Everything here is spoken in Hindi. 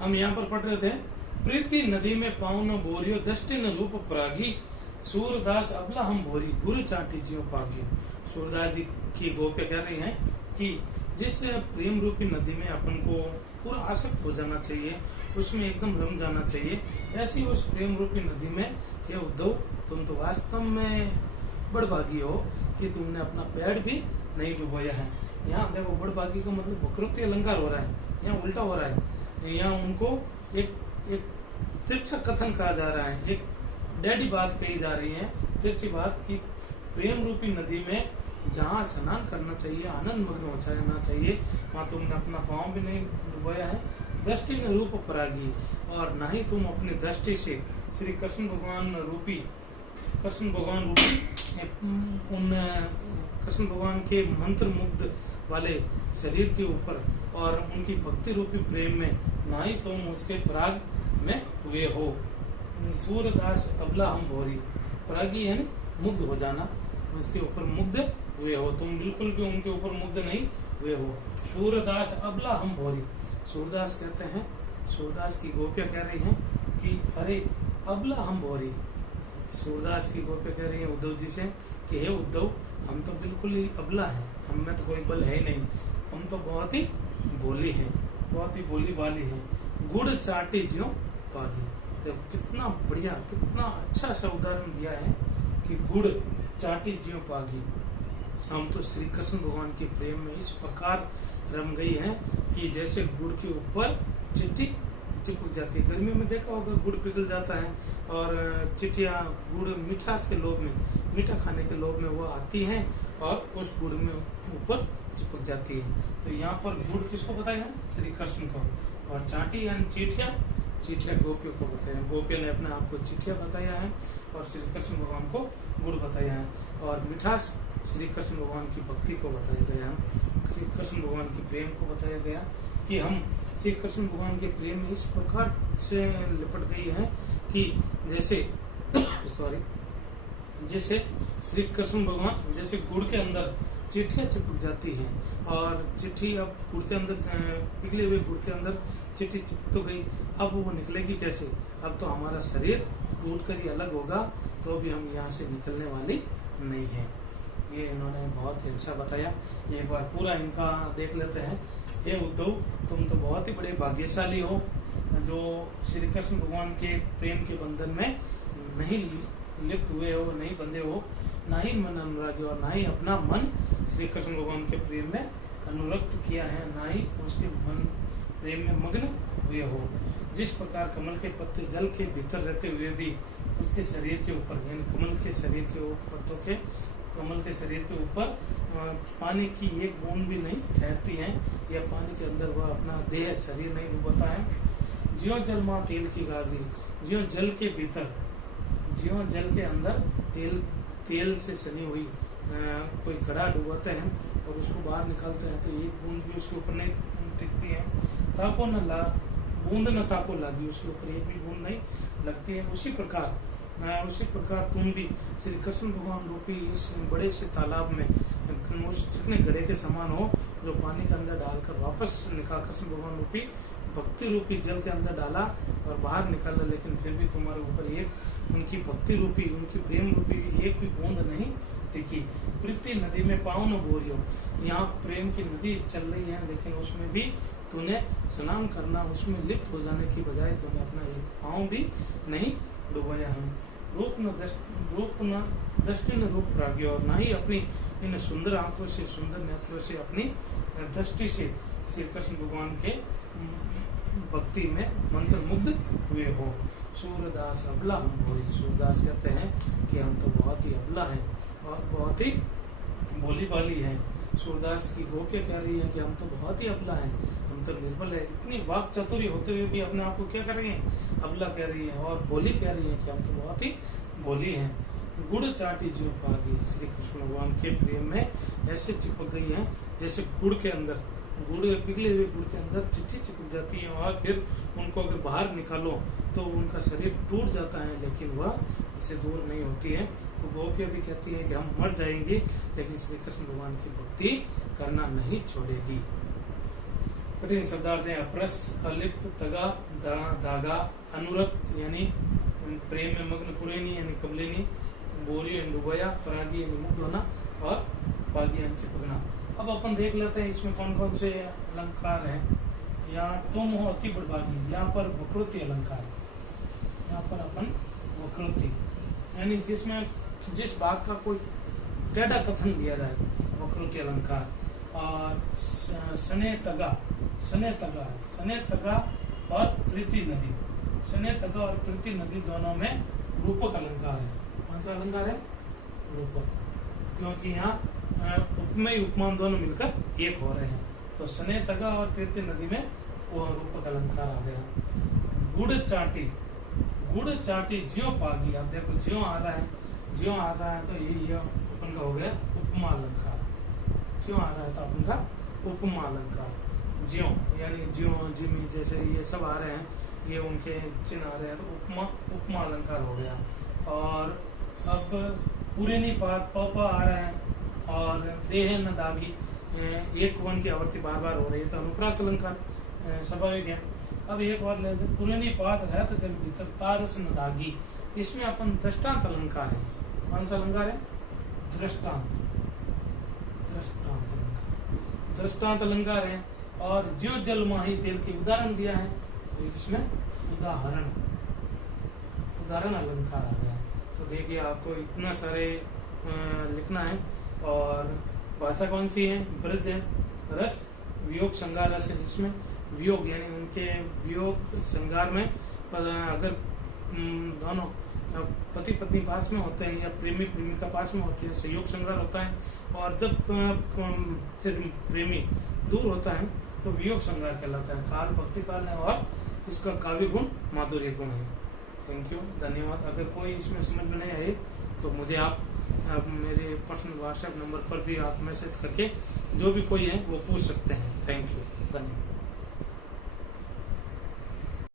हम यहाँ पर पढ़ रहे थे, प्रीति नदी में पाँव न बोरियो दृष्टि न रूप परागी, सूरदास अबला हम भोरी गुरु चाटी जियो पागी। सूरदास जी की गोपियां कह रही हैं कि जिस प्रेम रूपी नदी में अपन को पूरा आसक्त हो जाना चाहिए, उसमें एकदम रम जाना चाहिए, ऐसी उस प्रेम रूपी नदी में ये उद्धव तुम तो वास्तव में बड़भागी हो कि तुमने अपना पैर भी नहीं डुबोया है। यहाँ देखो बड़भागी का मतलब वक्रोक्ति अलंकार हो रहा है, यहाँ उल्टा हो रहा है। यहाँ उनको एक तिरछा कथन कहा जा रहा है, एक डैडी बात कही जा रही है, तिरछी बात की प्रेम रूपी नदी में जहाँ स्नान करना चाहिए, आनंद मग्न हो जाना चाहिए, वहाँ तुमने अपना पाँव भी नहीं डुबाया है। दृष्टि न रूप परागी, और ना ही तुम अपनी दृष्टि से श्री कृष्ण भगवान रूपी उन कृष्ण भगवान के मंत्र मुग्ध वाले शरीर के ऊपर और उनकी भक्ति रूपी प्रेम में ना ही तुम उसके पराग में हुए हो। सूरदास अबला हम भोरी, परागी यानी मुग्ध हो जाना, उसके ऊपर मुग्ध हुए हो, तुम बिल्कुल भी उनके ऊपर मुग्ध नहीं हुए हो। सूरदास अबला हम भोरी, सूरदास कहते हैं, सूरदास की गोपियां कह रही हैं कि अरे अबला हम भोरी। सूरदास की गोपियां कह रही हैं उद्धव जी से कि हे उद्धव, हम तो बिल्कुल ही अबला हैं, हम में तो कोई बल है ही नहीं, हम तो बहुत ही भोली हैं, बहुत ही भोली वाली हैं। गुड़ चाटी ज्यों पागी, देखो कितना बढ़िया, कितना अच्छा सा उदाहरण दिया है कि गुड़ चाटी ज्यों पागी। हम तो श्री कृष्ण भगवान के प्रेम में इस प्रकार रम गई हैं कि जैसे गुड़ के ऊपर चिट्ठी चिपक जाती है। गर्मी में देखा होगा गुड़ पिघल जाता है और चिट्ठियाँ गुड़ मिठास के लोभ में, मीठा खाने के लोभ में वो आती हैं और उस गुड़ में ऊपर चिपक जाती है। तो यहाँ पर गुड़ किसको बताया है? श्री कृष्ण को। और चाटी यानी चिट्ठिया गोपियों को बताया, गोपियों ने अपने आप को चिट्ठिया बताया है और श्री कृष्ण भगवान को गुड़ बताया है। और मिठास श्री कृष्ण भगवान की भक्ति को बताया गया है, कृष्ण भगवान की प्रेम को बताया गया कि हम श्री कृष्ण भगवान के प्रेम में इस प्रकार से लिपट गई है कि जैसे श्री कृष्ण भगवान जैसे गुड़ के अंदर चिट्ठियाँ चिपक जाती हैं, और चिट्ठी अब गुड़ के अंदर, पिघले हुए गुड़ के अंदर चिट्ठी चिपक तो गई, अब वो निकलेगी कैसे? अब तो हमारा शरीर टूट कर ही अलग होगा, तो भी हम यहाँ से निकलने वाली नहीं है। ये इन्होंने बहुत ही अच्छा बताया। एक बार पूरा इनका देख लेते हैं। ये उद्धव, तुम तो बहुत ही बड़े भाग्यशाली हो जो श्री कृष्ण भगवान के प्रेम के बंधन में नहीं लिप्त हुए हो, नहीं बंधे हो, ना ही मन अनुरागी और ना ही अपना मन श्री कृष्ण भगवान के प्रेम में अनुरक्त किया है, ना ही उसके मन प्रेम में मग्न हुए हो। जिस प्रकार कमल के पत्ते जल के भीतर रहते हुए भी उसके शरीर के ऊपर, यानी कमल के शरीर के पत्तों के, कमल के शरीर के ऊपर पानी की एक बूंद भी नहीं ठहरती है, या पानी के अंदर वह अपना देह शरीर नहीं डूबता है। ज्यों जल माँ तेल की गागरी, ज्यों जल के भीतर, ज्यों जल के अंदर तेल से सनी हुई कोई घड़ा डुबाते हैं और उसको बाहर निकालते हैं तो एक बूंद भी उसके ऊपर नहीं टिकती है। ताको न ला बूंद न ताको लागी, उसके ऊपर एक भी बूंद नहीं लगती है। उसी प्रकार तुम भी श्री कृष्ण भगवान रूपी इस बड़े से तालाब में उस चिकने घड़े के समान हो जो पानी के अंदर डालकर वापस निकाल, कृष्ण भगवान रूपी भक्ति रूपी जल के अंदर डाला और बाहर निकाला, लेकिन फिर भी तुम्हारे ऊपर एक उनकी भक्ति रूपी, उनकी प्रेम रूपी एक भी बूंद नहीं टिकी। प्रीति नदी में पाँव न बोरियो, यहाँ प्रेम की नदी चल रही है, लेकिन उसमें भी तूने स्नान करना, उसमें लिप्त हो जाने की बजाय तूने अपना एक पाँव भी नहीं डुबाया है। रूप न दृष्टि न रूप प्राग्य, और ना ही अपनी इन सुंदर आंखों से, सुंदर नेत्रों से, अपनी दृष्टि से श्री कृष्ण भगवान के भक्ति में मंत्र मुग्ध हुए हो। सूरदास अबला हम भोरी, सूरदास कहते हैं कि हम तो बहुत ही अबला हैं और बहुत ही भोली भाली हैं। सूरदास की गोपियां कह रही हैं कि हम तो बहुत ही अबला हैं, हम तो निर्बल है। इतनी वाक चतुरी होते हुए भी अपने आप को क्या कर रही हैं? अबला कह रही हैं और भोली कह रही हैं कि हम तो बहुत ही भोली हैं। गुड़ चाटी ज्यों पागी, श्री कृष्ण भगवान के प्रेम में ऐसे चिपक गई हैं जैसे गुड़ के अंदर, गुड़ पिघले हुए गुड़ के अंदर चिट्ठी चिपक जाती है और फिर उनको अगर बाहर निकालो तो उनका शरीर टूट जाता है, लेकिन वह इससे दूर नहीं होती है। तो गोपियां भी कहती हैं कि हम मर जाएंगे लेकिन श्री कृष्ण भगवान की भक्ति करना नहीं छोड़ेगी। कठिन शब्दार्थ है अप्रस, अलिप्त, तगा, धागा, अनुरक्त यानी प्रेम में मग्न, पुरेनी यानी कबलिनी, बोरी यानी डुबाया, परागी यानी मुक्त होना, और बागी यानी चिपकना। अब अपन देख लेते हैं इसमें कौन कौन से अलंकार हैं। यहाँ तुम हो अति बड़भागी, यहाँ पर वक्रोक्ति अलंकार, यहाँ पर अपन वक्रोक्ति यानी जिसमें जिस बात का कोई टेढ़ा कथन दिया जाए, वक्रोक्ति अलंकार। और सने तगा, सने तगा, सने तगा और प्रीति नदी, सने तगा और प्रीति नदी दोनों में रूपक अलंकार है। कौन सा अलंकार है? रूपक, क्योंकि यहाँ उपमेय उपमान दोनों मिलकर एक हो रहे हैं, तो सने तगा और प्रीति नदी में वो रूपक अलंकार आ गया। गुड़ चाटी, गुड़ चाटी ज्यो पागी, अब देखो ज्यो आ रहा है, ज्यो आ रहा है तो ये अपन का हो गया उपमा अलंकार, ज्यो आ रहा है तो अपन का उपमा अलंकार। ज्यो यानी ज्यो, जिमी जैसे ये सब आ रहे हैं, ये उनके चिन्ह आ रहे हैं, तो उपमा उपमा अलंकार हो गया। और अब पुरेनी पात प आ रहा है, और देह न दागी, एक वन की आवृत्ति बार बार हो रही है, तो अनुप्रास अलंकार स्वाभाविक है। अब एक बार लेते पुरानी पात रहत जल भीतर तारस न दागी, इसमें अपन दृष्टांत अलंकार है। कौन सा अलंकार है? दृष्टांत, दृष्टांत अलंकार, दृष्टांत अलंकार है। और ज्यो जल माही तेल के उदाहरण दिया है, तो इसमें उदाहरण, उदाहरण अलंकार आ गया। तो देखिए आपको इतना सारे लिखना है। और भाषा कौन सी है? ब्रज है। रस वियोग श्रृंगार रस है, इसमें वियोग यानी उनके वियोग श्रृंगार में अगर दोनों पति पत्नी पास में होते हैं या प्रेमी प्रेमिका पास में होते हैं, संयोग श्रृंगार होता है। और जब फिर प्रेमी दूर होता है तो वियोग श्रृंगार कहलाता है। काल भक्ति काल है और इसका काव्य गुण माधुर्य गुण है। थैंक यू, धन्यवाद। अगर कोई इसमें समझ में नहीं आई तो मुझे आप मेरे पर्सनल व्हाट्सएप नंबर पर भी आप मैसेज करके जो भी कोई है वो पूछ सकते हैं। थैंक यू, धन्यवाद।